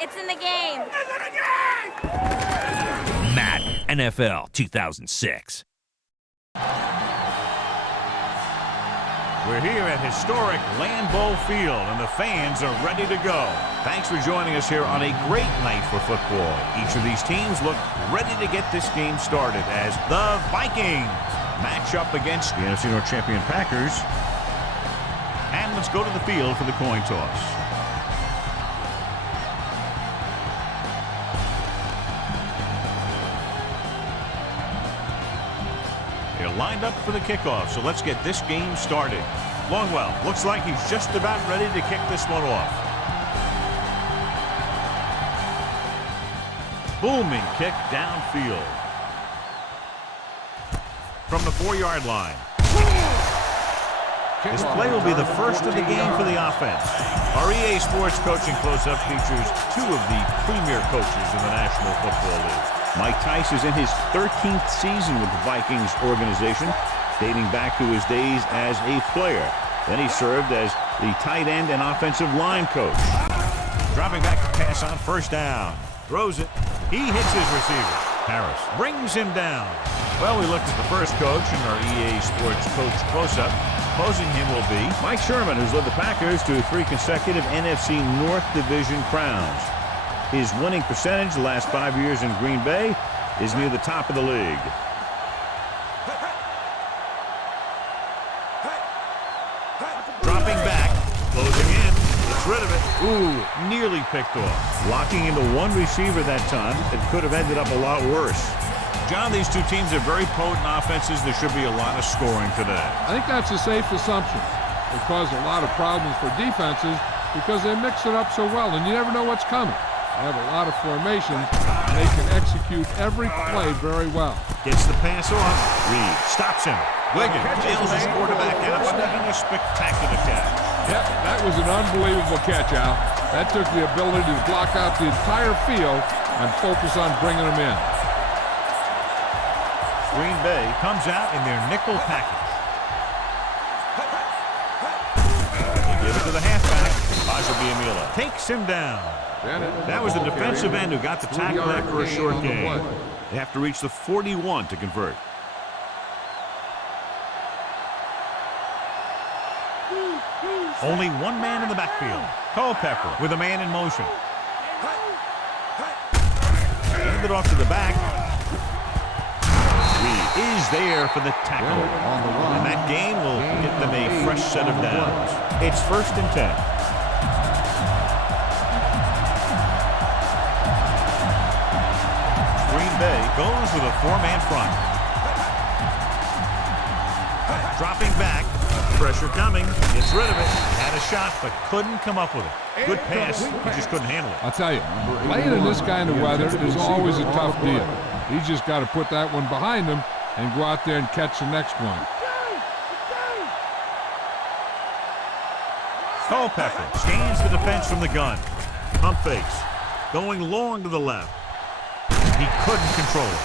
It's in the game. Madden NFL 2006. We're here at historic Lambeau Field, and the fans are ready to go. Thanks for joining us here on a great night for football. Each of these teams look ready to get this game started as the Vikings match up against the NFC North champion Packers. And let's go to the field for the coin toss. They're lined up for the kickoff, so let's get this game started. Longwell looks like he's just about ready to kick this one off. Booming kick downfield. From the 4-yard line. This play will be the first of the game for the offense. Our EA Sports Coaching Close-Up features two of the premier coaches in the National Football League. Mike Tice is in his 13th season with the Vikings organization, dating back to his days as a player. Then he served as the tight end and offensive line coach. Dropping back to pass on first down. Throws it. He hits his receiver. Harris brings him down. Well, we looked at the first coach in our EA Sports Coach Close-Up. Opposing him will be Mike Sherman, who's led the Packers to 3 consecutive NFC North Division crowns. His winning percentage the last 5 years in Green Bay is near the top of the league. Dropping back, closing in, gets rid of it. Ooh, nearly picked off. Locking into one receiver that time. It could have ended up a lot worse. John, these two teams are very potent offenses. There should be a lot of scoring today. I think that's a safe assumption. It caused a lot of problems for defenses because they mix it up so well, and you never know what's coming. They have a lot of formations, and they can execute every play very well. Gets the pass off. Reed stops him. Wiggins tails his quarterback out, making a spectacular catch. Yep, that was an unbelievable catch, Al. That took the ability to block out the entire field and focus on bringing them in. Green Bay comes out in their nickel package. They give it to the halfback. Ajabiamila takes him down. That was the defensive end who got the tackle after a short gain. They have to reach the 41 to convert. Only one man in the backfield. Culpepper with a man in motion. Hand it off to the back. Reed is there for the tackle. And that gain will get them a fresh set of downs. It's 1st and 10. Bay goes with a 4-man front. Dropping back. Pressure coming. Gets rid of it. Had a shot, but couldn't come up with it. Good pass. He just couldn't handle it. I'll tell you, playing in this kind of weather is always a tough deal. He's just got to put that one behind him and go out there and catch the next one. Culpepper scans the defense from the gun. Pump fakes. Going long to the left. He couldn't control it.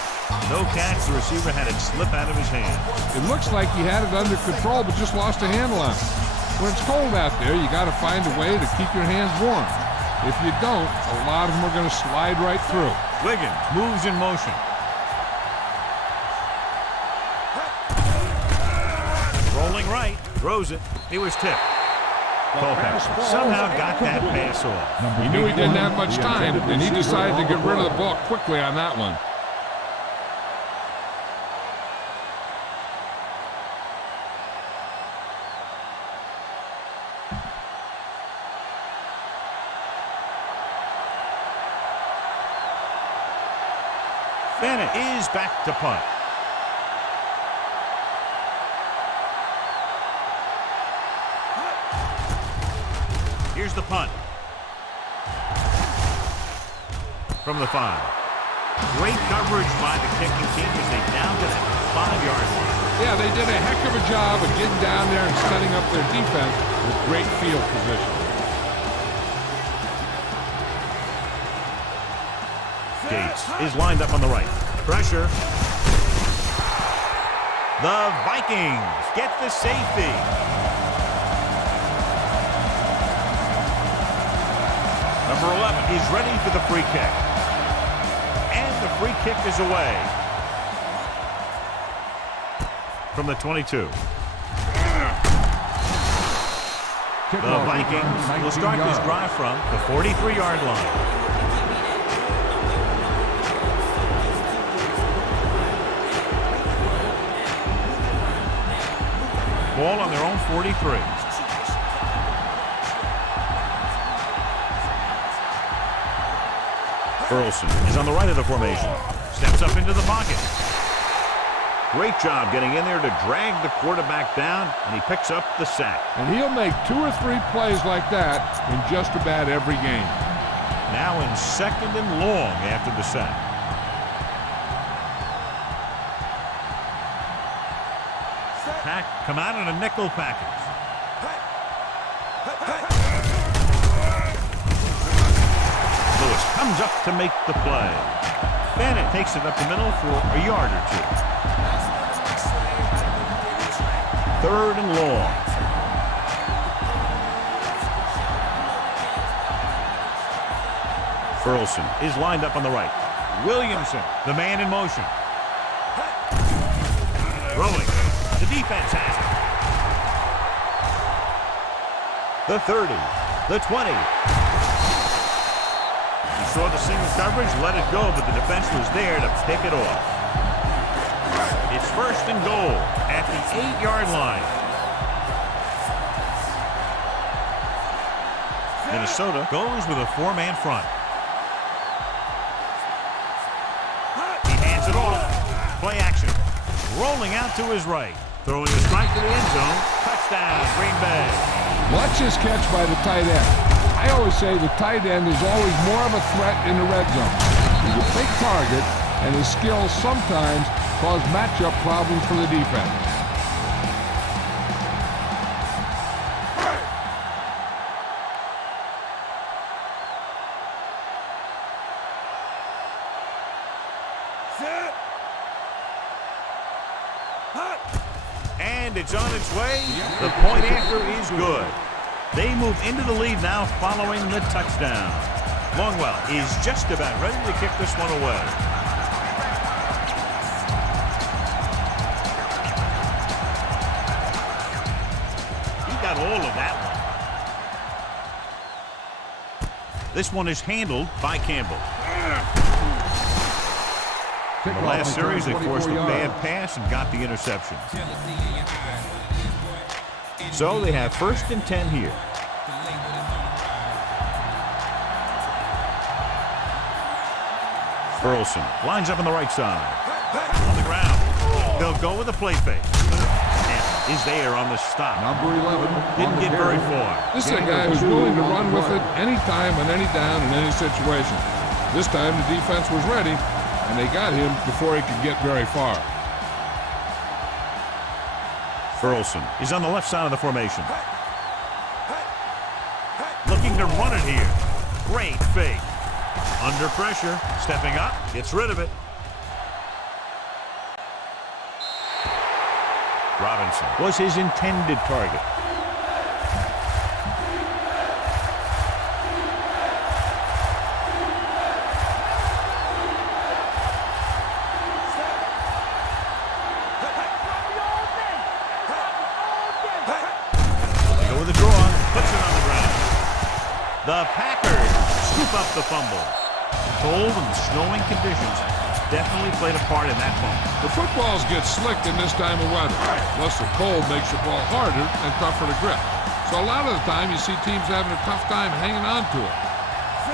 No catch. The receiver had it slip out of his hand. It looks like he had it under control, but just lost a handle on it. When it's cold out there, you got to find a way to keep your hands warm. If you don't, a lot of them are going to slide right through. Wiggins moves in motion. Rolling right. Throws it. He was tipped. Culpepper somehow got that pass off. He knew he didn't have much time, and he decided to get rid of the ball quickly on that one. Bennett is back to punt. Here's the punt. From the 5. Great coverage by the kicking team as they downed it at the 5-yard line. Yeah, they did a heck of a job of getting down there and setting up their defense with great field position. Gates is lined up on the right. Pressure. The Vikings get the safety. Number 11, he's ready for the free kick. And the free kick is away. From the 22. The Vikings will start this drive from the 43-yard line. Ball on their own 43. Burleson is on the right of the formation. Steps up into the pocket. Great job getting in there to drag the quarterback down, and he picks up the sack. And he'll make 2 or 3 plays like that in just about every game. Now in 2nd and long after the sack. Pack come out in a nickel package. Lewis comes up to make the play. Bennett takes it up the middle for a yard or 2. 3rd and long. Burleson is lined up on the right. Williamson, the man in motion. Throwing. The defense has it. The 30. The 20. You saw the single coverage, let it go, but the defense was there to pick it off. It's 1st and goal at the 8-yard line. Minnesota goes with a 4-man front. He hands it off. Play action. Rolling out to his right. Throwing a strike to the end zone. Touchdown, Green Bay. Watch this catch by the tight end. I always say the tight end is always more of a threat in the red zone. He's a big target, and his skills sometimes cause matchup problems for the defense. And it's on its way. The point after is good. They move into the lead now following the touchdown. Longwell is just about ready to kick this one away. He got all of that one. This one is handled by Campbell. In the last series, they forced a bad pass and got the interception. So they have 1st and 10 here. Burleson lines up on the right side. On the ground. They'll go with a play fake. And is there on the stop. Number 11. Didn't get very far. This is a guy who's willing to run with it anytime, on any down, in any situation. This time the defense was ready, and they got him before he could get very far. Burleson is on the left side of the formation. Looking to run it here. Great fake. Under pressure, stepping up, gets rid of it. Robinson was his intended target. The Packers scoop up the fumble. Cold and snowing conditions definitely played a part in that fumble. The footballs get slick in this time of weather. Plus the cold makes the ball harder and tougher to grip. So a lot of the time you see teams having a tough time hanging on to it.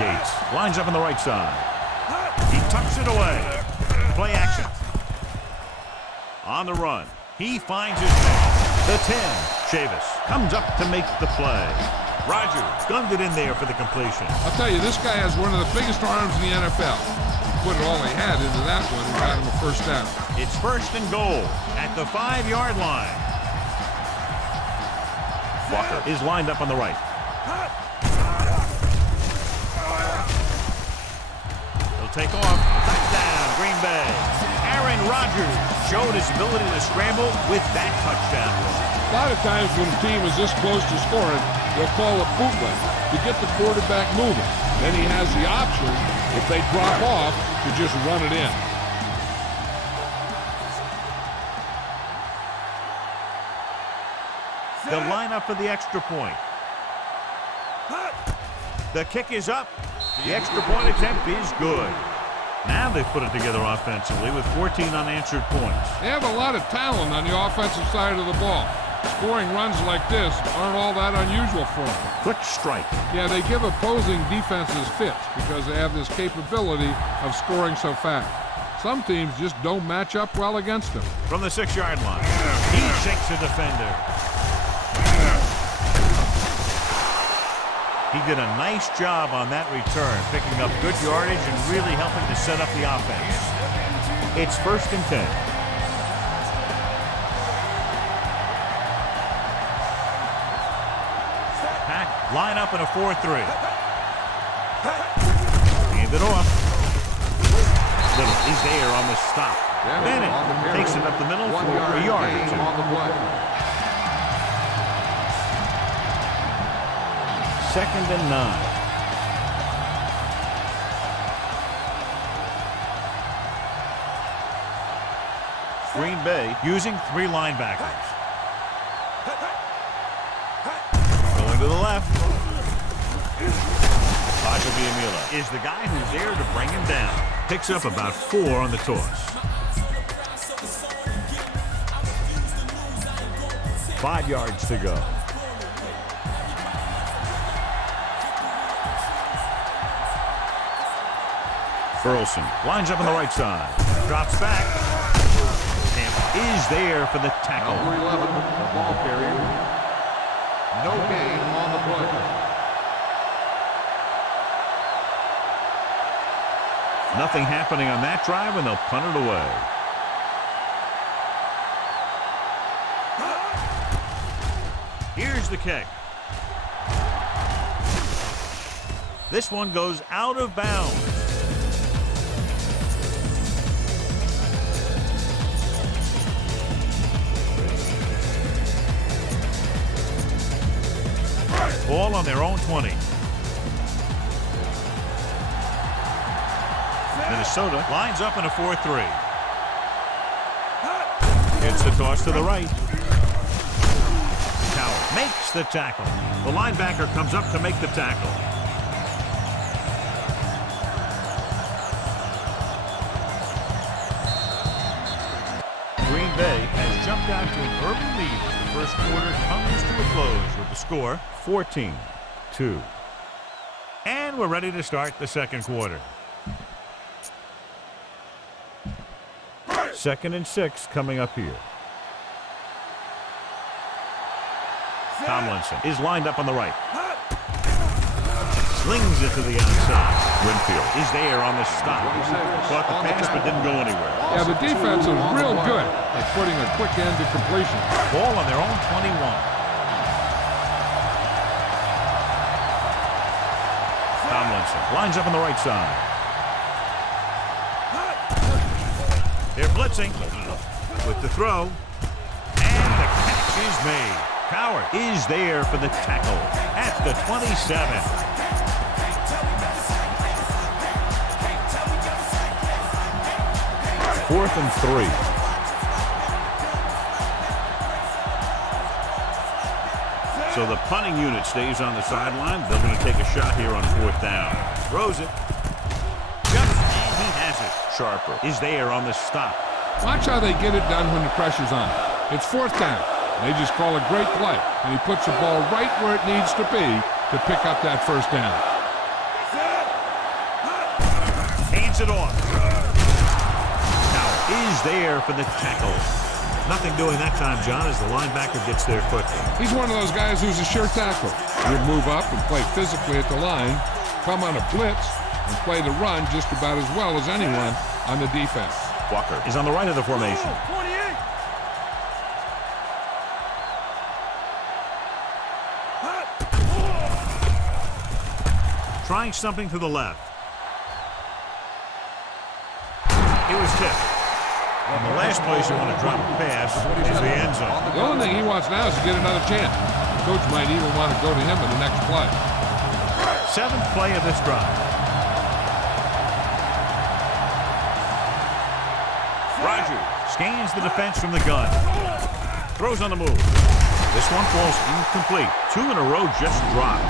Gates lines up on the right side. He tucks it away. Play action. On the run. He finds his man. The 10. Chavis comes up to make the play. Rogers gunned it in there for the completion. I'll tell you, this guy has one of the biggest arms in the NFL. He put all he had into that one and got him a 1st down. It's 1st and goal at the 5-yard line. Walker is lined up on the right. He'll take off. Touchdown, Green Bay. Aaron Rodgers showed his ability to scramble with that touchdown run. A lot of times when a team is this close to scoring, they'll call a bootleg to get the quarterback moving. Then he has the option, if they drop off, to just run it in. They'll line up for the extra point. The kick is up. The extra point attempt is good. Now they put it together offensively with 14 unanswered points. They have a lot of talent on the offensive side of the ball. Scoring runs like this aren't all that unusual for them. Quick strike. Yeah, they give opposing defenses fits because they have this capability of scoring so fast. Some teams just don't match up well against them. From the 6-yard line, he shakes a defender. He did a nice job on that return, picking up good yardage and really helping to set up the offense. It's 1st and 10. Pack line up in a 4-3. Hand it off. Little is there on the stop. Bennett takes it up the middle for a yard or 2. 2nd and 9. Green Bay using 3 linebackers. Going to the left. Is the guy who's there to bring him down. Picks up about 4 on the toss. 5 yards to go. Burleson lines up on the right side. Drops back. And is there for the tackle. Number 11, the ball carrier. No gain on the play. Nothing happening on that drive, and they'll punt it away. Here's the kick. This one goes out of bounds. Ball on their own 20. Minnesota lines up in a 4-3. It's the toss to the right. Coward makes the tackle. The linebacker comes up to make the tackle. Green Bay has jumped out to an early lead as the first quarter comes to a close with the score 14-2. And we're ready to start the second quarter. 2nd and 6 coming up here. Tomlinson is lined up on the right. Slings it to the outside. Winfield is there on the stop. Caught the pass but didn't go anywhere. Yeah, the defense is real good at putting a quick end to completion. Ball on their own 21. Tomlinson lines up on the right side. They're blitzing with the throw. And the catch is made. Coward is there for the tackle at the 27. 4th and 3. So the punting unit stays on the sideline. They're going to take a shot here on 4th down. Throws it. Jumps, and he has it. Sharper is there on the stop. Watch how they get it done when the pressure's on. It's 4th down. They just call a great play, and he puts the ball right where it needs to be to pick up that 1st down. Hands it off. Is there for the tackle. Nothing doing that time, John, as the linebacker gets there quickly. He's one of those guys who's a sure tackle. He'll move up and play physically at the line, come on a blitz, and play the run just about as well as anyone on the defense. Walker is on the right of the formation. 28. Trying something to the left. It was tipped. And the last place you want to drop a pass is the end zone. The only thing he wants now is to get another chance. The coach might even want to go to him in the next play. 7th play of this drive. Rodgers scans the defense from the gun. Throws on the move. This one falls incomplete. 2 in a row just dropped.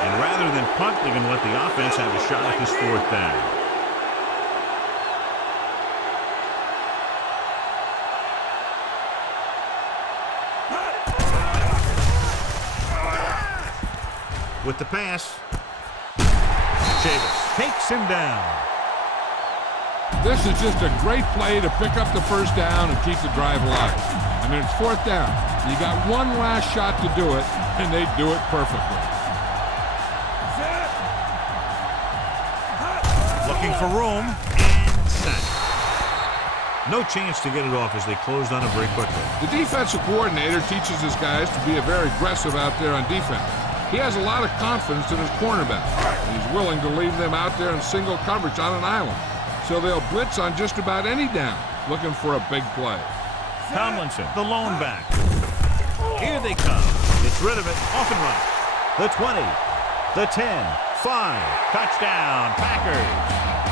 And rather than punt, they're going to let the offense have a shot at this 4th down. With the pass, Chavis takes him down. This is just a great play to pick up the first down and keep the drive alive. I mean, it's 4th down. You got one last shot to do it, and they do it perfectly. Looking for room, and set. No chance to get it off as they closed on it very quickly. The defensive coordinator teaches his guys to be very aggressive out there on defense. He has a lot of confidence in his cornerback. He's willing to leave them out there in single coverage on an island. So they'll blitz on just about any down, looking for a big play. Tomlinson, the lone back. Here they come. Gets rid of it, off and running. The 20, the 10, 5, touchdown, Packers.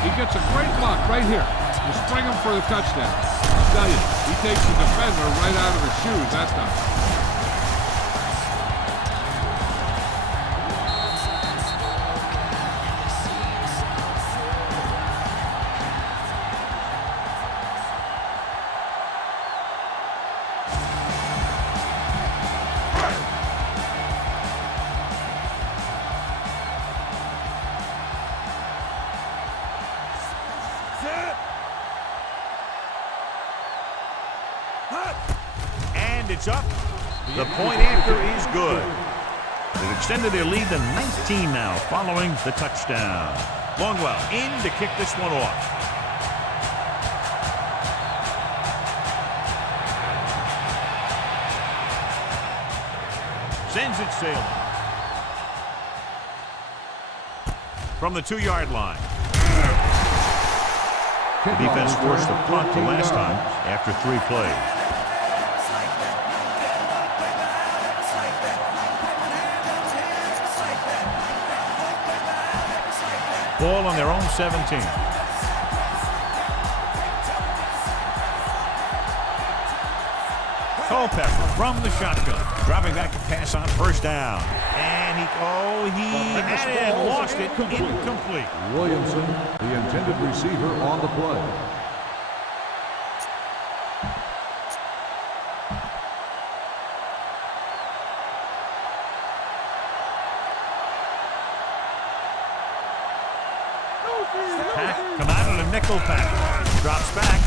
He gets a great block right here. You spring him for the touchdown. I'll tell you, he takes the defender right out of his shoes that time. And it's up. The point after is good. They've extended their lead to 19 now following the touchdown. Longwell in to kick this one off. Sends it sailing. From the 2-yard line. The defense forced a punt the last time after 3 plays. Ball on their own 17. Culpepper from the shotgun. Dropping back to pass on 1st down. And he had it and lost it. Incomplete. Williamson, the intended receiver on the play. Pack come out of the nickel pack. Drops back.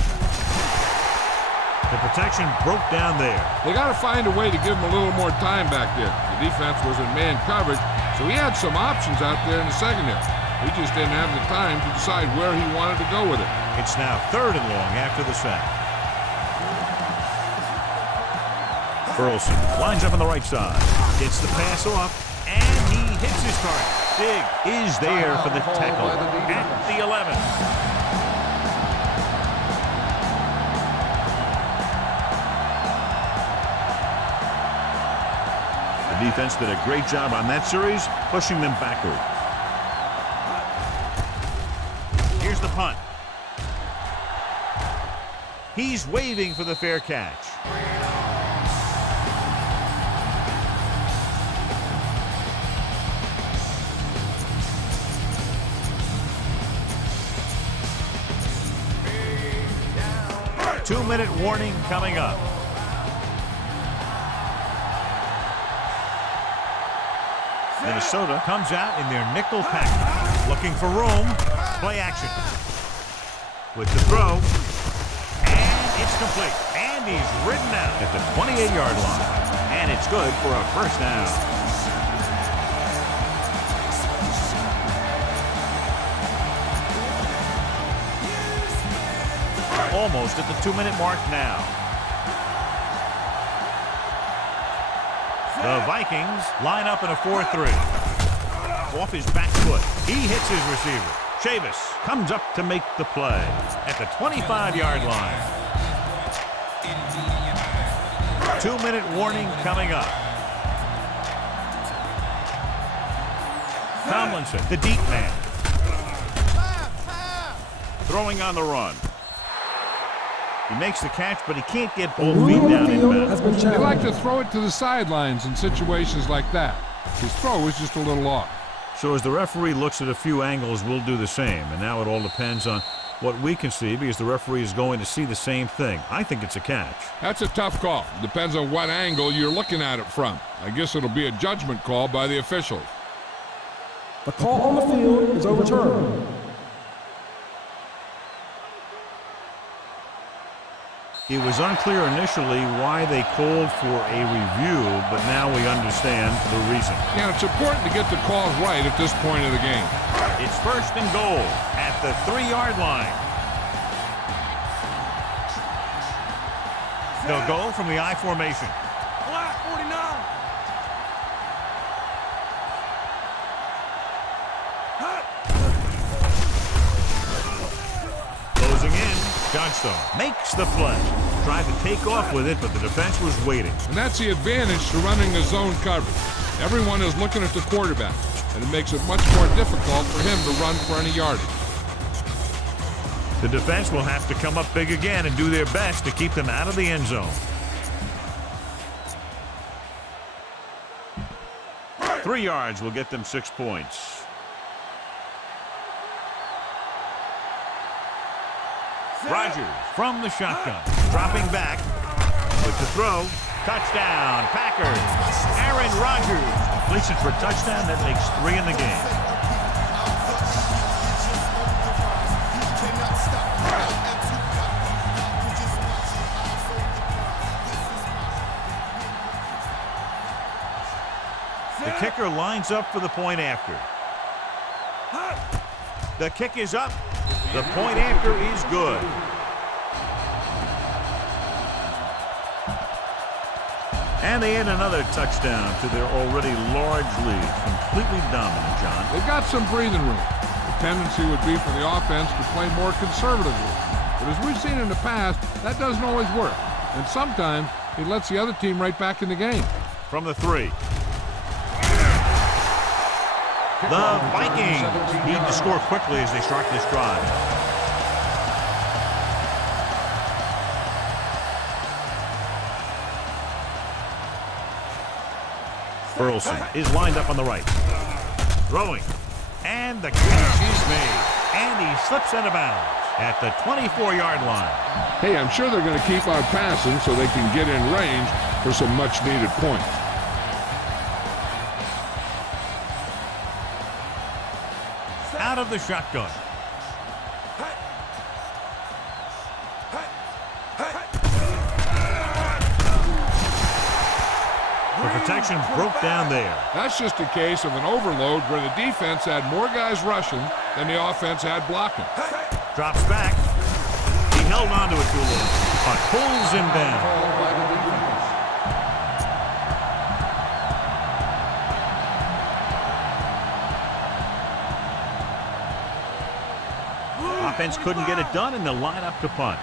The protection broke down there. They got to find a way to give him a little more time back there. The defense was in man coverage, so he had some options out there in the secondary. He just didn't have the time to decide where he wanted to go with it. It's now 3rd and long after the sack. Burleson lines up on the right side. Gets the pass off, and he hits his target. Dig is there for the tackle at the 11. The defense did a great job on that series, pushing them backward. Here's the punt. He's waving for the fair catch. Two-minute warning coming up. Minnesota comes out in their nickel pack, looking for room. Play action. With the throw, and it's complete. And he's ridden out at the 28-yard line. And it's good for a 1st down. almost at the 2-minute mark now. The Vikings line up in a 4-3. Off his back foot. He hits his receiver. Chavis comes up to make the play at the 25-yard line. 2-minute warning coming up. Tomlinson, the deep man. Throwing on the run. He makes the catch, but he can't get both feet down in bounds. They like to throw it to the sidelines in situations like that. His throw was just a little off. So as the referee looks at a few angles, we'll do the same. And now it all depends on what we can see, because the referee is going to see the same thing. I think it's a catch. That's a tough call. Depends on what angle you're looking at it from. I guess it'll be a judgment call by the officials. The call on the field is overturned. It was unclear initially why they called for a review, but now we understand the reason. Yeah, it's important to get the calls right at this point of the game. It's 1st and goal at the 3-yard line. They'll go from the I formation. Black 49. Closing in. Johnstone makes the play. Tried to take off with it, but the defense was waiting. And that's the advantage to running a zone coverage. Everyone is looking at the quarterback, and it makes it much more difficult for him to run for any yardage. The defense will have to come up big again and do their best to keep them out of the end zone. 3 yards will get them 6 points. Rodgers from the shotgun, dropping back with the throw. Touchdown, Packers. Aaron Rodgers completion for a touchdown. That makes 3 in the game. The kicker lines up for the point after. The kick is up. The point after is good. And they add another touchdown to their already large lead. Completely dominant, John. They've got some breathing room. The tendency would be for the offense to play more conservatively. But as we've seen in the past, that doesn't always work. And sometimes it lets the other team right back in the game. From the 3. The Vikings need to score quickly as they start this drive. Burleson is lined up on the right. Throwing. And the catch is made. And he slips out of bounds at the 24-yard line. Hey, I'm sure they're going to keep on passing so they can get in range for some much-needed points. Out of the shotgun. The protection broke down there. That's just a case of an overload where the defense had more guys rushing than the offense had blocking. Drops back. He held on to it too long. But pulls him down. Offense couldn't get it done, and they'll line up to punt.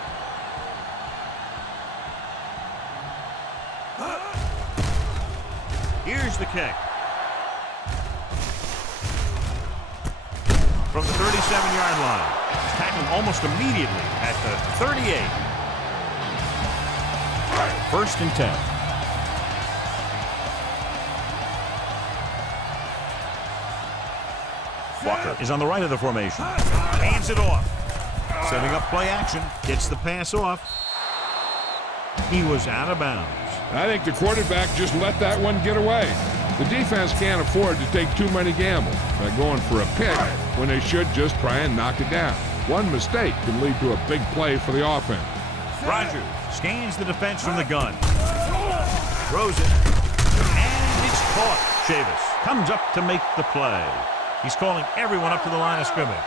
Here's the kick. From the 37-yard line. It's tackled almost immediately at the 38. 1st and 10. Walker is on the right of the formation. Hands it off. Setting up play action. Gets the pass off. He was out of bounds. I think the quarterback just let that one get away. The defense can't afford to take too many gambles by going for a pick when they should just try and knock it down. One mistake can lead to a big play for the offense. Rodgers scans the defense from the gun. Throws it. And it's caught. Chavis comes up to make the play. He's calling everyone up to the line of scrimmage.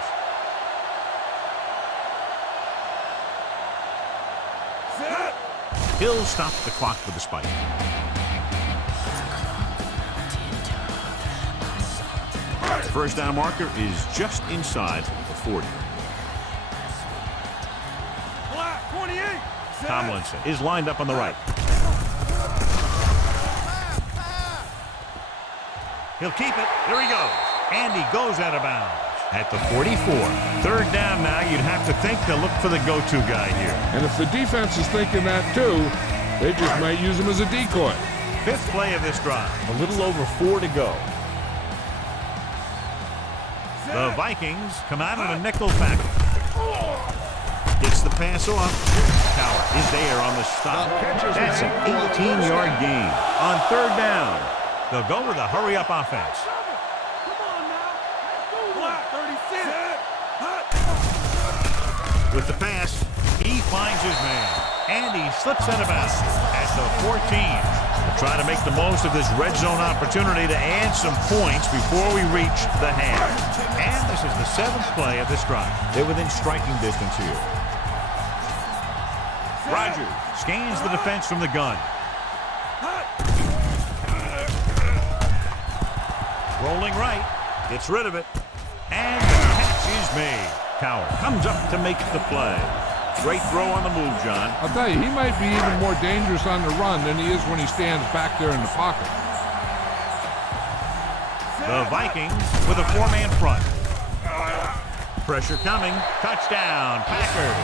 He'll stop the clock with the spike. The first down marker is just inside the 40. Black 28. Tomlinson is lined up on the right. He'll keep it. Here he goes. And he goes out of bounds at the 44. Third down now. You'd have to think they'll look for the go-to guy here. And if the defense is thinking that too, they just might use him as a decoy. Fifth play of this drive. A little over 4 to go. The Vikings come out in a nickel package. Gets the pass off. Coward is there on the stop. That's an 18-yard gain. On third down, they'll go with a hurry-up offense. Come on now. Black 36. With the pass, he finds his man. And he slips out of bounds at the 14. Try to make the most of this red zone opportunity to add some points before we reach the half. And this is the 7th play of this drive. They're within striking distance here. Rodgers scans the defense from the gun. Rolling right, gets rid of it, and the catch is made. Coward comes up to make the play. Great throw on the move, John. I'll tell you, he might be even more dangerous on the run than he is when he stands back there in the pocket. The Vikings with a 4-man front. Pressure coming. Touchdown, Packers.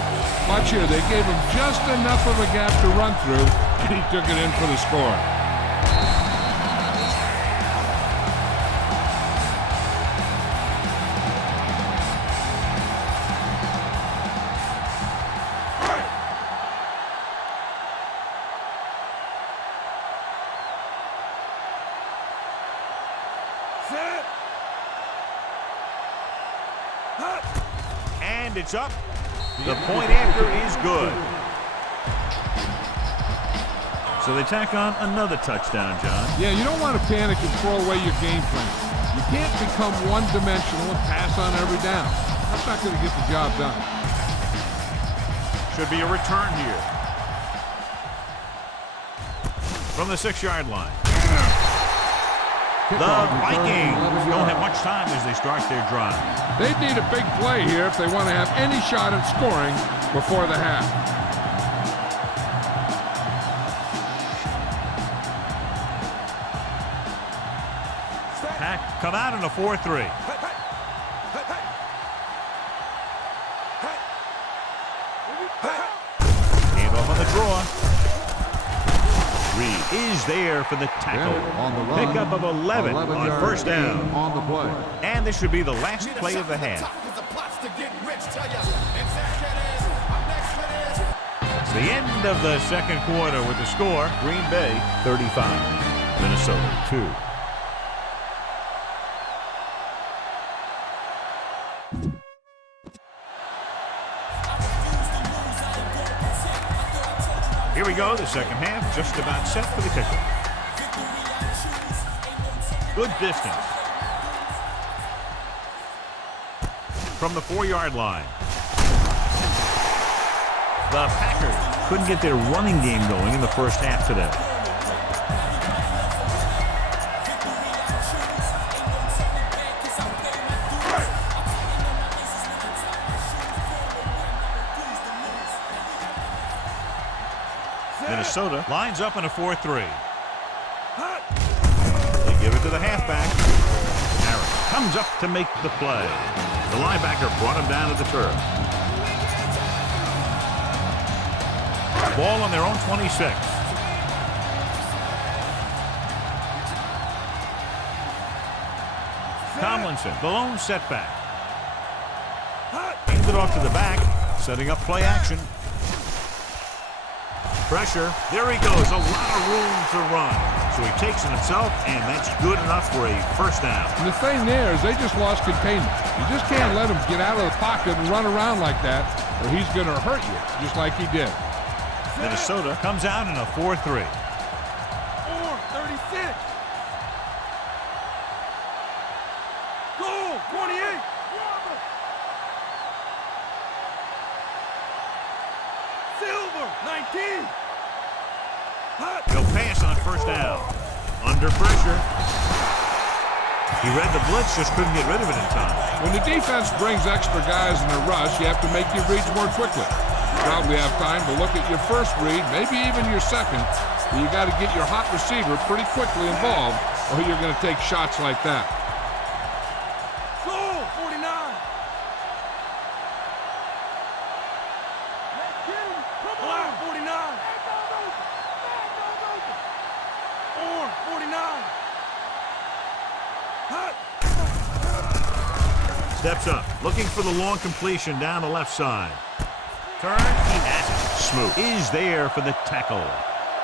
Watch here, they gave him just enough of a gap to run through, and he took it in for the score. And it's up. The point after is good. So they tack on another touchdown, John. Yeah, you don't want to panic and throw away your game plan. You can't become one-dimensional and pass on every down. That's not going to get the job done. Should be a return here. From the 6-yard line. The Vikings don't have much time as they start their drive. They need a big play here if they want to have any shot at scoring before the half. Pack come out in a 4-3. Hand off on the draw. Reed is there for the tackle. On the run, Pickup of 11 on first down. On the play. And this should be the last play of the half. It's the end of the second quarter with the score. Green Bay 35, Minnesota 2. Here we go, the second half, just about set for the kickoff. Good distance. From the 4-yard line. The Packers couldn't get their running game going in the first half today. Minnesota lines up in a 4-3. They give it to the halfback. Harris comes up to make the play. The linebacker brought him down to the turf. Ball on their own 26. Tomlinson, the lone setback. Hands it off to the back, setting up play action. Pressure. There he goes. A lot of room to run. So he takes it himself, and that's good enough for a first down. And the thing there is they just lost containment. You just can't let him get out of the pocket and run around like that, or he's going to hurt you, just like he did. Minnesota comes out in a 4-3. 4-36. Goal 28. Silver 19. He'll pass on first down. Under pressure. He read the blitz, just couldn't get rid of it in time. When the defense brings extra guys in a rush, you have to make your reads more quickly. You probably have time to look at your first read, maybe even your second, but you got to get your hot receiver pretty quickly involved, or you're going to take shots like that. Go, 49. Let's get him. Come on. 49. Orange, 49. Hot. Steps up, looking for the long completion down the left side. Turn, he has it. Smoot is there for the tackle.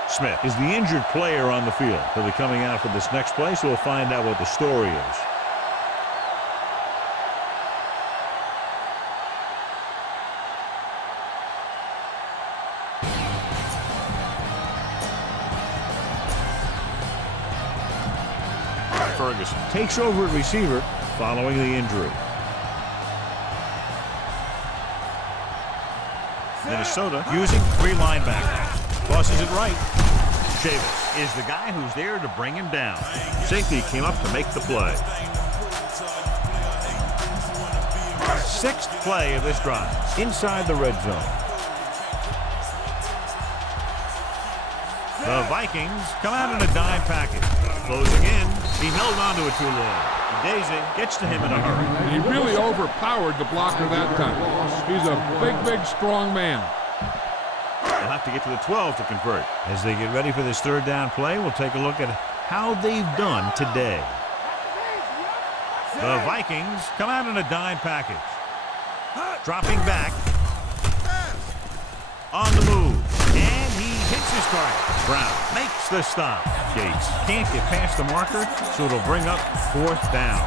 Smith is the injured player on the field. He'll be coming out for this next play, so we'll find out what the story is. Ferguson takes over at receiver following the injury. Minnesota using 3 linebackers. Tosses it right. Chavis is the guy who's there to bring him down. Safety came up to make the play. 6th play of this drive. Inside the red zone. The Vikings come out in a dime package. Closing in. He held on to it too long. Daisy gets to him in a hurry. He really overpowered the blocker that time. He's a big, strong man. They'll have to get to the 12 to convert. As they get ready for this 3rd down play, we'll take a look at how they've done today. The Vikings come out in a dime package. Dropping back. On the move. And he hits his target. Brown makes the stop. Gates can't get past the marker, so it'll bring up 4th down.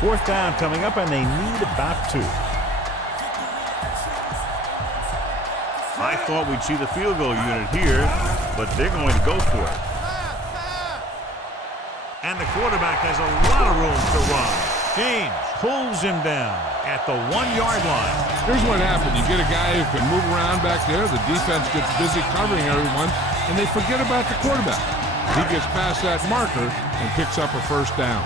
Fourth down coming up, and they need about 2. I thought we'd see the field goal unit here, but they're going to go for it. And the quarterback has a lot of room to run. James pulls him down at the 1-yard line. Here's what happened. You get a guy who can move around back there. The defense gets busy covering everyone, and they forget about the quarterback. He gets past that marker and picks up a 1st down.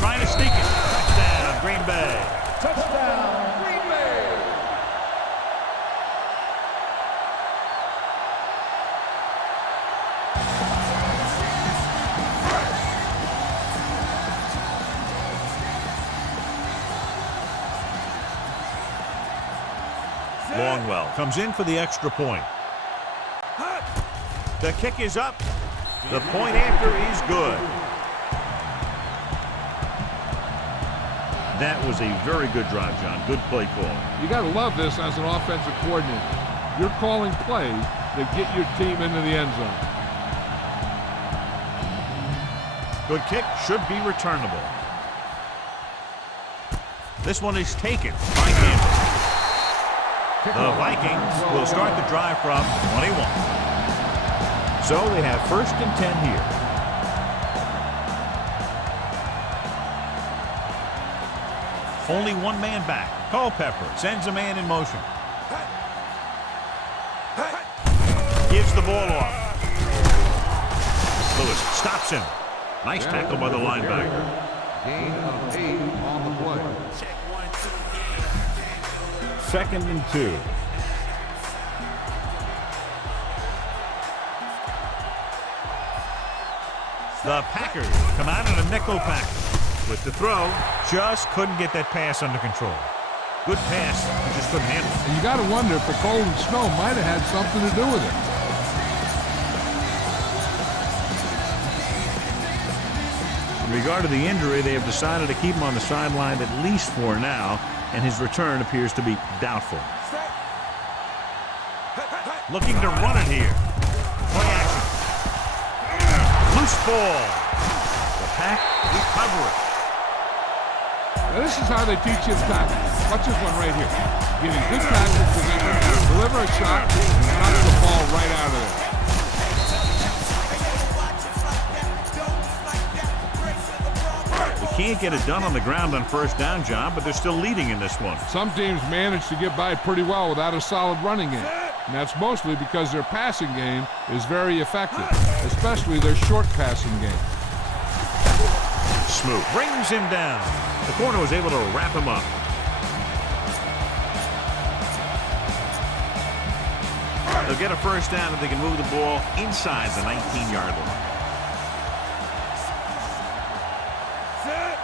Trying to sneak it. Touchdown, Green Bay. Touchdown, Green Bay. Longwell comes in for the extra point. The kick is up. The point after is good. That was a very good drive, John. Good play call. You got to love this as an offensive coordinator. You're calling plays that get your team into the end zone. Good kick, should be returnable. This one is taken by Campbell. The Vikings will start the drive from 21. So they have 1st and 10 here. Only 1 man back. Culpepper sends a man in motion. Gives the ball off. Lewis stops him. Nice tackle by the linebacker. Gain of 8 on the play. 2nd and 2. The Packers come out in a nickel package. With the throw, just couldn't get that pass under control. Good pass, he just couldn't handle it. And you got to wonder if the cold and snow might have had something to do with it. In regard to the injury, they have decided to keep him on the sideline at least for now, and his return appears to be doubtful. Looking to run it here. Play action. Loose ball. The Pack recover it. Now this is how they teach you to tackle. Watch this one right here. Getting good tackle position, deliver a shot, and knock the ball right out of there. The can't get it done on the ground on first down, John, but they're still leading in this one. Some teams manage to get by pretty well without a solid running game. And that's mostly because their passing game is very effective, especially their short passing game. Smooth brings him down. The corner was able to wrap him up. They'll get a first down if they can move the ball inside the 19-yard line. Set.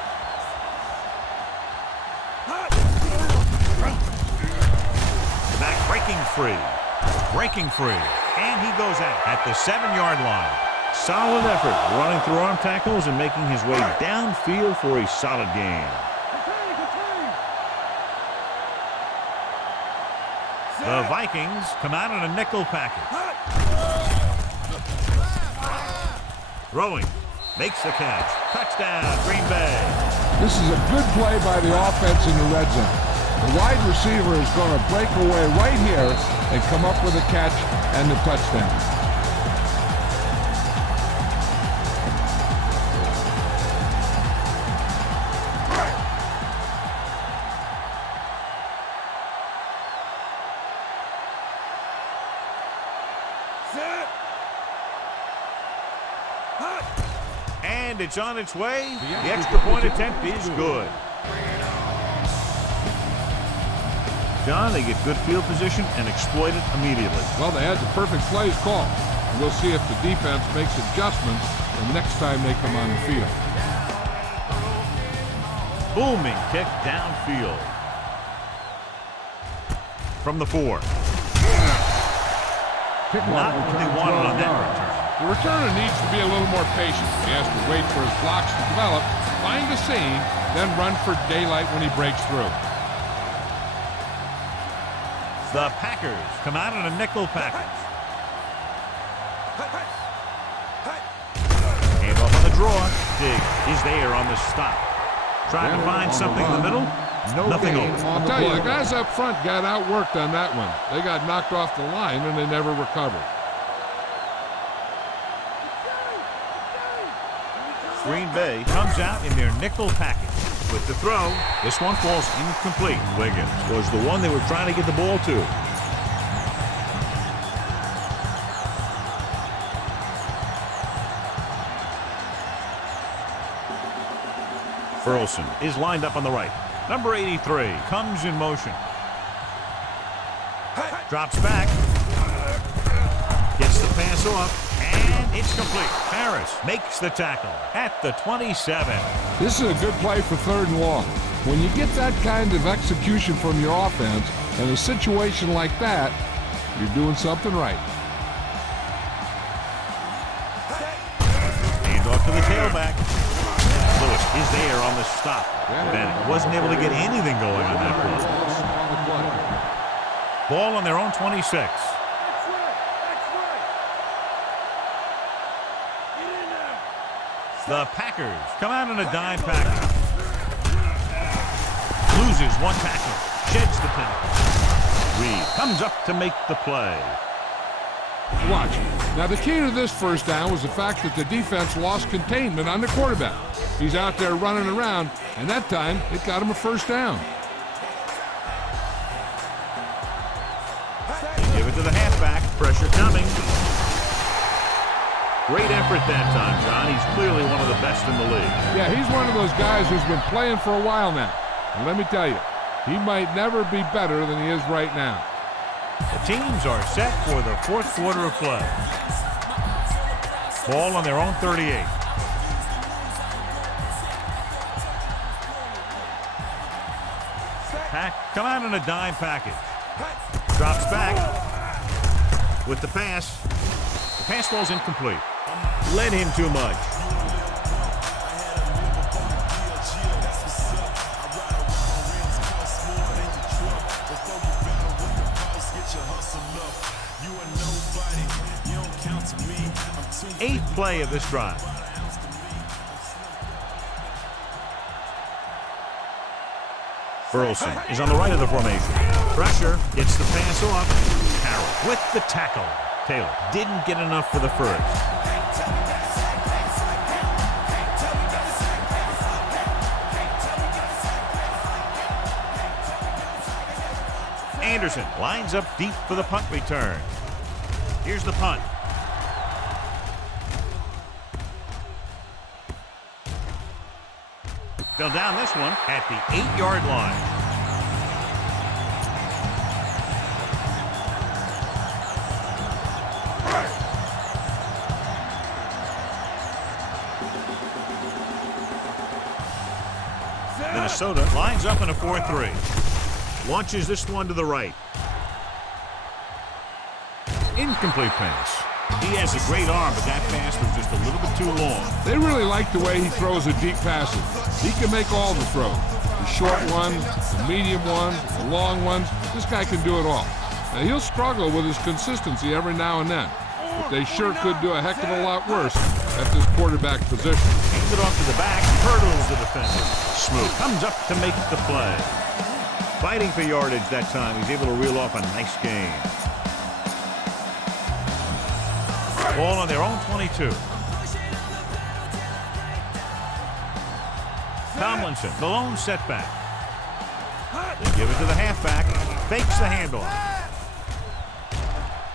The back breaking free, and he goes out at the 7-yard line. Solid effort running through arm tackles and making his way downfield for a solid gain. The Vikings come out in a nickel package. Throwing, makes the catch. Touchdown, Green Bay. This is a good play by the offense in the red zone. The wide receiver is going to break away right here and come up with a catch and the touchdown. And it's on its way. The extra point attempt is good. John, they get good field position and exploit it immediately. Well, they had the perfect plays called. And we'll see if the defense makes adjustments the next time they come on the field. Booming kick downfield. From the 4. Not what they wanted on that return. The returner needs to be a little more patient. He has to wait for his blocks to develop, find a seam, then run for daylight when he breaks through. The Packers come out in a nickel package. Hand off on the draw. Dig is there on the stop. Trying to find something in the middle. Nothing open. I'll tell you, the guys up front got outworked on that one. They got knocked off the line and they never recovered. Green Bay comes out in their nickel package. With the throw, this one falls incomplete. Wiggins was the one they were trying to get the ball to. Burleson is lined up on the right. Number 83 comes in motion. Drops back. Gets the pass off. And it's complete. Harris makes the tackle at the 27. This is a good play for 3rd and long. When you get that kind of execution from your offense in a situation like that, you're doing something right. Hand off to the tailback. Lewis is there on the stop. Bennett wasn't able to get anything going on that play. Ball on their own 26. The Packers come out in a dime package. Loses one tackle. Sheds the penalty. Reed comes up to make the play. Watch. Now, the key to this first down was the fact that the defense lost containment on the quarterback. He's out there running around, and that time it got him a first down. Give it to the halfback. Pressure coming. Great effort that time, John. He's clearly one of the best in the league. Yeah, he's one of those guys who's been playing for a while now. And let me tell you, he might never be better than he is right now. The teams are set for the 4th quarter of play. Ball on their own 38. Pack come out in a dime package. Drops back with the pass. The pass ball's incomplete. Led him too much. Eighth play of this drive. Burleson is on the right of the formation. Pressure, gets the pass off. Harrell with the tackle. Taylor didn't get enough for the first. Anderson lines up deep for the punt return. Here's the punt. They'll down this one at the 8-yard line. Minnesota lines up in a 4-3. Launches this one to the right. Incomplete pass. He has a great arm, but that pass was just a little bit too long. They really like the way he throws the deep passes. He can make all the throws. The short ones, the medium ones, the long ones. This guy can do it all. Now, he'll struggle with his consistency every now and then, but they sure could do a heck of a lot worse at this quarterback position. Hands it off to the back, hurdles the defender. Smooth comes up to make the play. Fighting for yardage that time. He's able to reel off a nice gain. Ball on their own 22. Tomlinson, the lone setback. They give it to the halfback. Fakes the handoff.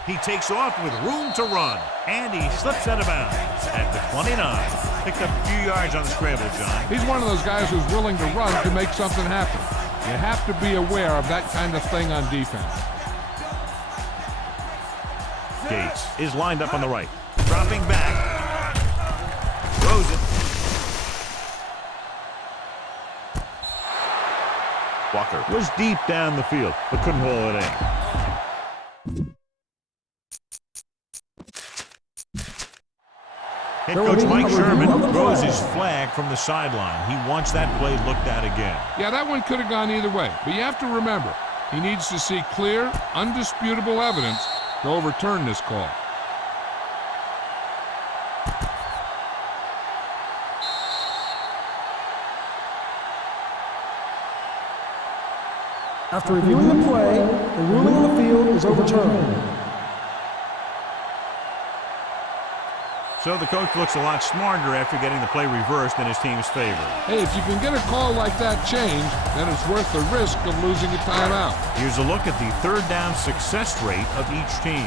He takes off with room to run, and he slips out of bounds at the 29. Picked up a few yards on the scramble, John. He's one of those guys who's willing to run to make something happen. You have to be aware of that kind of thing on defense. Gates is lined up on the right. Dropping back. Throws it. Walker was deep down the field, but couldn't haul it in. Head coach Mike Sherman throws his flag from the sideline. He wants that play looked at again. Yeah, that one could have gone either way, but you have to remember, he needs to see clear, undisputable evidence to overturn this call. After reviewing the play, the ruling on the field is overturned. So the coach looks a lot smarter after getting the play reversed in his team's favor. Hey, if you can get a call like that changed, then it's worth the risk of losing a timeout. Here's a look at the third down success rate of each team.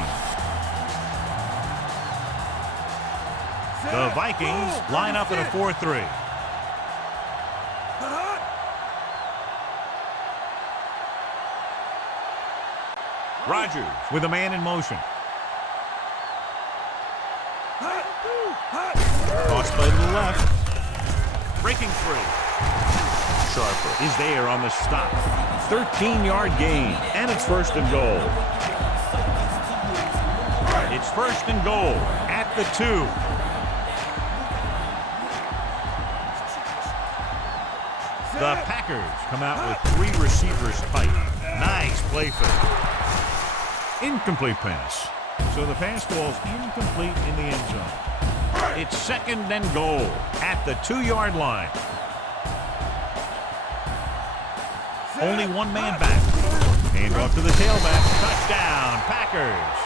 The Vikings line up in a 4-3. Rodgers with a man in motion. Toss play to the left. Breaking free. Sharper is there on the stop. 13-yard gain, and it's first and goal. It's first and goal at the 2. The Packers come out with 3 receivers tight. Nice play fake. Incomplete pass. So the pass ball's incomplete in the end zone. It's second and goal at the 2-yard line. Only one man back. Hand off to the tailback. Touchdown, Packers.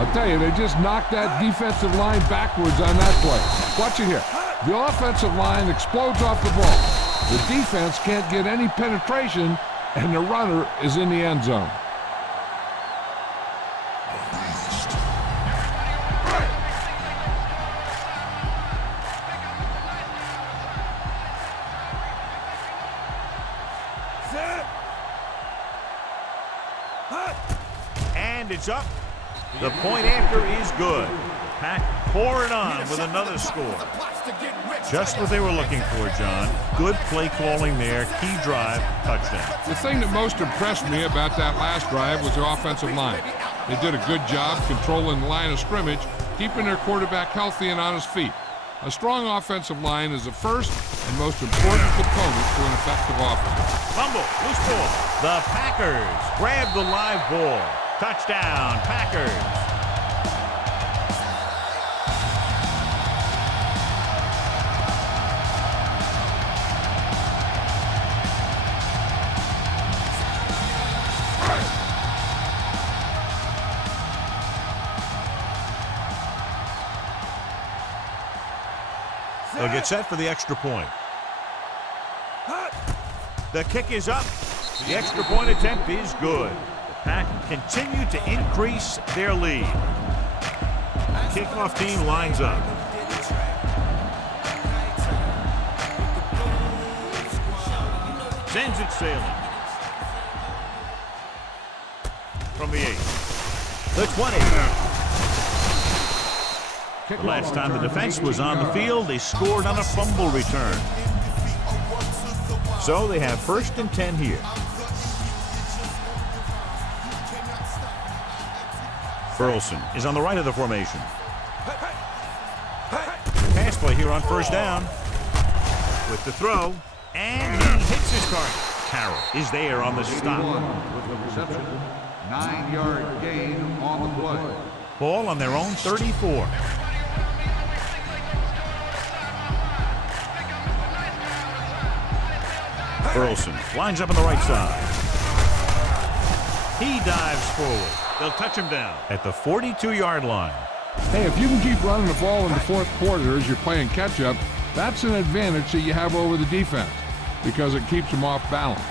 I'll tell you, they just knocked that defensive line backwards on that play. Watch it here. The offensive line explodes off the ball. The defense can't get any penetration, and the runner is in the end zone. And it's up. The point after is good. Pack pour it on with another score. Just what they were looking for, John. Good play calling there. Key drive, touchdown. The thing that most impressed me about that last drive was the offensive line. They did a good job controlling the line of scrimmage, keeping their quarterback healthy and on his feet. A strong offensive line is the first and most important component to an effective offense. Fumble, loose ball. The Packers grab the live ball. Touchdown, Packers. They'll get set for the extra point. The kick is up. The extra point attempt is good. Pack continue to increase their lead. Kickoff team lines up. Sends it sailing. From the 8. The 20. The last time the defense was on the field, they scored on a fumble return. So they have 1st and 10 here. Burleson is on the right of the formation. Pass play here on 1st down. With the throw, and he hits his target. Carroll is there on the stop. With the reception, 9-yard gain on the play. Ball on their own 34. Burleson lines up on the right side. He dives forward. They'll touch him down at the 42-yard line. Hey, if you can keep running the ball in the 4th quarter as you're playing catch-up, that's an advantage that you have over the defense because it keeps them off balance.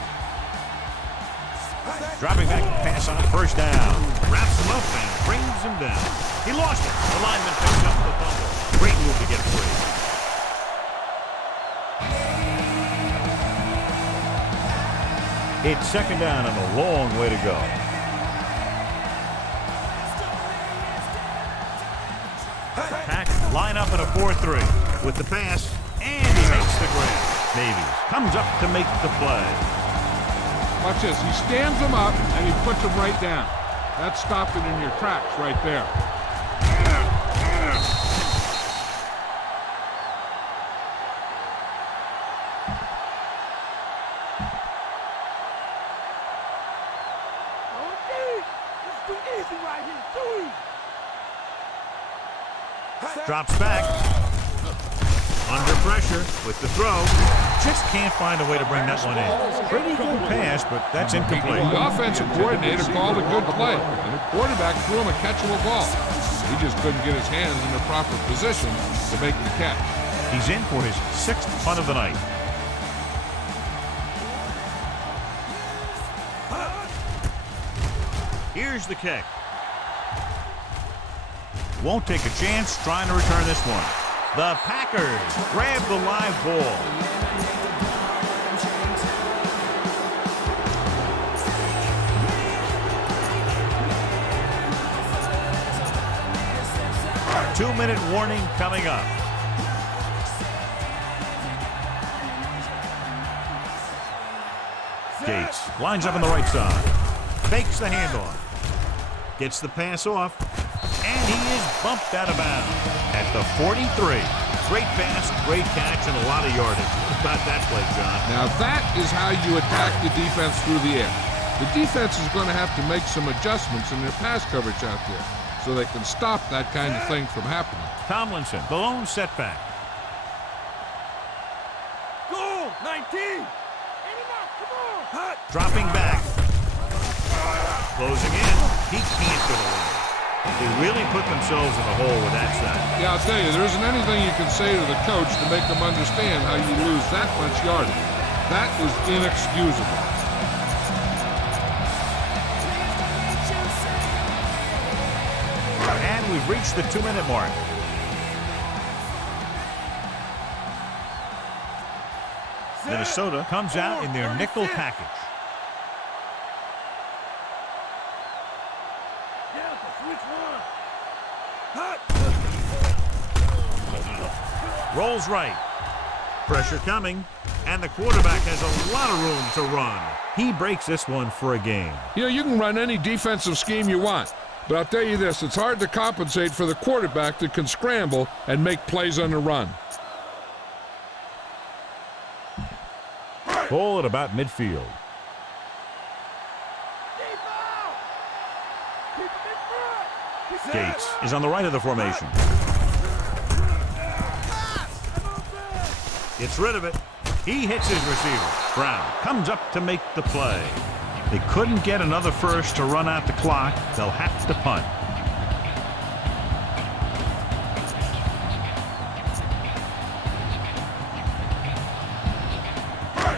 Dropping back to pass on 1st down. Wraps him up and brings him down. He lost it. The lineman picks up the fumble. Great move to get free. It's 2nd down and a long way to go. Pack line up in a 4-3 with the pass, and he makes the grab. Davies comes up to make the play. Watch this. He stands them up, and he puts them right down. That's stopping in your tracks right there. Drops back. Under pressure with the throw. Just can't find a way to bring that one in. Pretty good pass, but that's incomplete. The offensive coordinator called a good play, and the quarterback threw him a catchable ball. He just couldn't get his hands in the proper position to make the catch. He's in for his 6th punt of the night. Here's the kick. Won't take a chance trying to return this one. The Packers grab the live ball. Two-minute warning coming up. Gates lines up on the right side. Fakes the handoff. Gets the pass off. And he is bumped out of bounds at the 43. Great pass, great catch, and a lot of yardage. About that play, John. Now that is how you attack the defense through the air. The defense is going to have to make some adjustments in their pass coverage out there so they can stop that kind of thing from happening. Tomlinson, the lone setback. Go! 19! Come on! Dropping back. Closing in. He can't get away. They really put themselves in a hole with that sack. Yeah, I'll tell you, there isn't anything you can say to the coach to make them understand how you lose that much yardage. That is inexcusable. And we've reached the 2-minute mark. Minnesota comes out in their nickel package. Rolls right. Pressure coming, and the quarterback has a lot of room to run. He breaks this one for a gain. You know, you can run any defensive scheme you want, but I'll tell you this, it's hard to compensate for the quarterback that can scramble and make plays on the run. Ball at about midfield. Gates is on the right of the formation. Gets rid of it. He hits his receiver. Brown comes up to make the play. They couldn't get another first to run out the clock. They'll have to punt.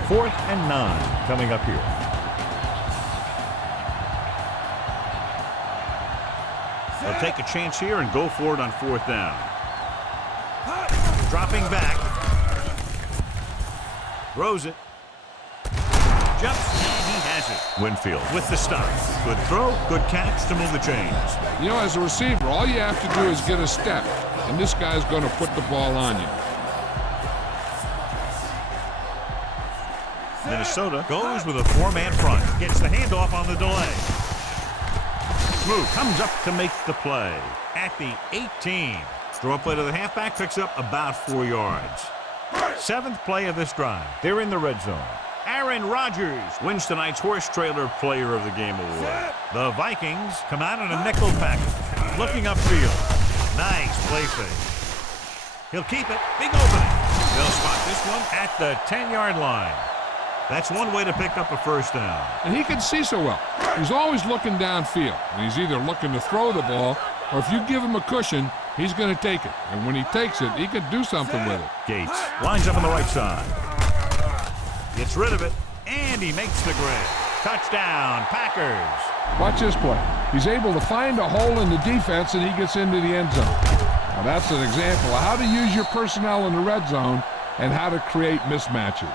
Fourth and 9 coming up here. They'll take a chance here and go for it on 4th down. Dropping back. Throws it. Jumps, and he has it. Winfield with the stop. Good throw, good catch to move the chains. You know, as a receiver, all you have to do is get a step, and this guy's going to put the ball on you. Minnesota goes with a 4-man front. Gets the handoff on the delay. Smooth comes up to make the play. At the 18. Throw play to the halfback, picks up about 4 yards. 7th play of this drive. They're in the red zone. Aaron Rodgers wins tonight's Horse Trailer Player of the Game award. The Vikings come out in a nickel package. Looking upfield. Nice play fake. He'll keep it. Big opening. They'll spot this one at the 10-yard line. That's one way to pick up a 1st down. And he can see so well. He's always looking downfield. And he's either looking to throw the ball, or if you give him a cushion, he's going to take it. And when he takes it, he can do something with it. Gates lines up on the right side. Gets rid of it, and he makes the grab. Touchdown, Packers. Watch this play. He's able to find a hole in the defense, and he gets into the end zone. Now, that's an example of how to use your personnel in the red zone and how to create mismatches.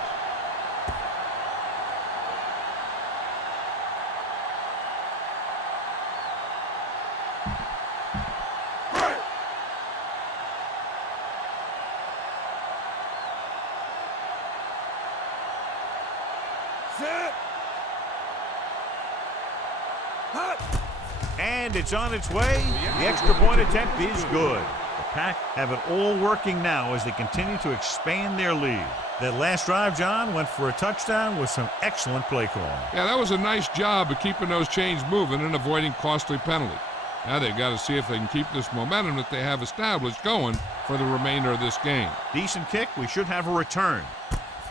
And it's on its way. The extra point attempt is good. The Pack have it all working now as they continue to expand their lead. That last drive, John, went for a touchdown with some excellent play calling. Yeah, that was a nice job of keeping those chains moving and avoiding costly penalties. Now they've got to see if they can keep this momentum that they have established going for the remainder of this game. Decent kick. We should have a return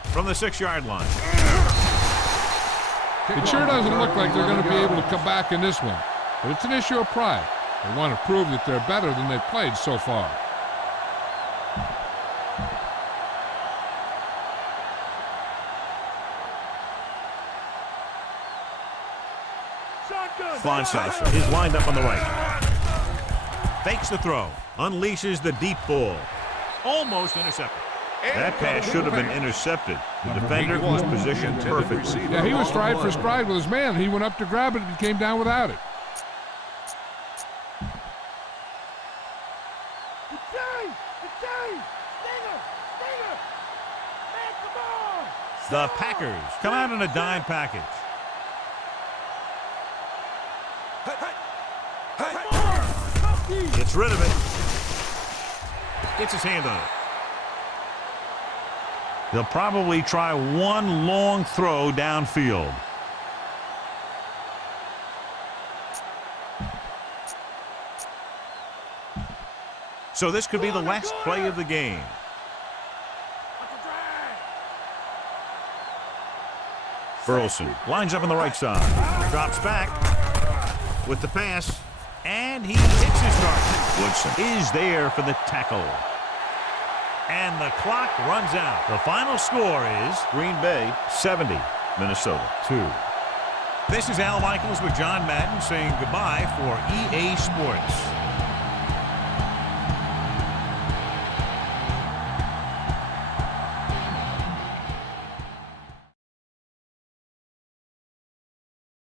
from the 6-yard line. It sure doesn't look like they're going to be able to come back in this one, but it's an issue of pride. They want to prove that they're better than they've played so far. Fonsasser is lined up on the right. Fakes the throw. Unleashes the deep ball. Almost intercepted. That pass should have been intercepted. The defender was positioned perfectly. Yeah, he was stride for stride with his man. He went up to grab it and came down without it. The Packers come out in a dime package. Gets rid of it. Gets his hand on it. They'll probably try one long throw downfield. So this could be the last play of the game. Burleson lines up on the right side. Drops back with the pass. And he hits his target. Woodson is there for the tackle. And the clock runs out. The final score is Green Bay 70, Minnesota 2. This is Al Michaels with John Madden saying goodbye for EA Sports.